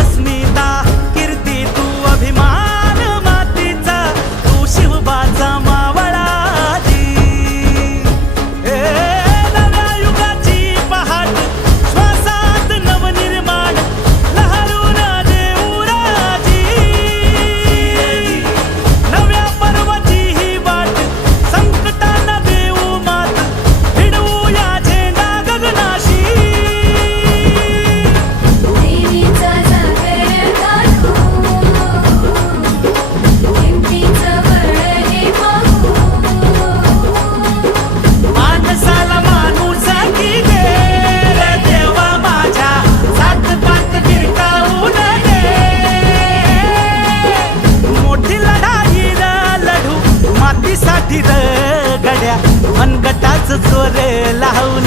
अस्मिता कीर्ती तू अभिमान मातीचा तू शिवबाचा मावळाजी नव्या युगाची पहाट श्वासात नवनिर्माण लहरून देऊ राजी नव्या पर्वाची ही वाट संकटांना देऊ मात भिडवू या झेंडा गगनाशी देवीचा जागर काढू हिमतीचं वळ हे पाहू माणसाला माणूस की दे रे देवा माझ्या सात पात गिरकावून दे मोठी लढाई लढू मातीसाठी र गड्या मनगटाच जोर लावून